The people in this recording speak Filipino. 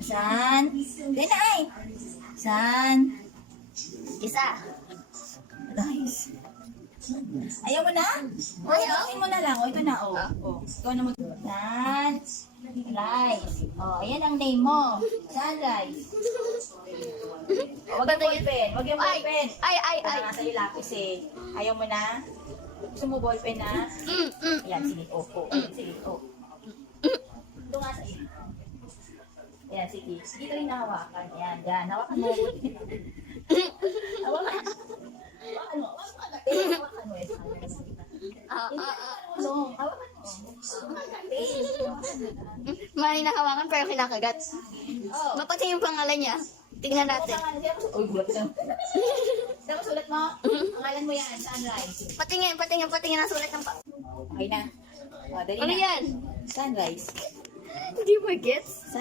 Sun. Then ay. Sun. Isa. Nice. Ayaw mo na? Ayaw mo na lang. O, ito na. O. Ikaw na mo. Sunrise. O, ayan ang name mo. Sunrise. Huwag yung ballpen. Huwag yung ballpen. Ay. Wala nga sa'yo lapis eh. Ayaw mo na? Gusto mo ballpen na? Ayan, sige. O. Sige. O. Ito nga sa'yo. Ayan, sige. Dito rin nahawakan. Ayan, dyan. Hawakan mo. Hawakan mo. Hawakan mo. Hawakan mo. May nakawakan pero kinakagat. Mapati yung pangalan niya. Tingnan natin. Uy, gulat ka. Saan sulat mo? Pangalan mo yan, Sunrise. Patingin ang sulat ng pa. Okay na. O, dali Ano na. yan? Sunrise. Hindi mo gets?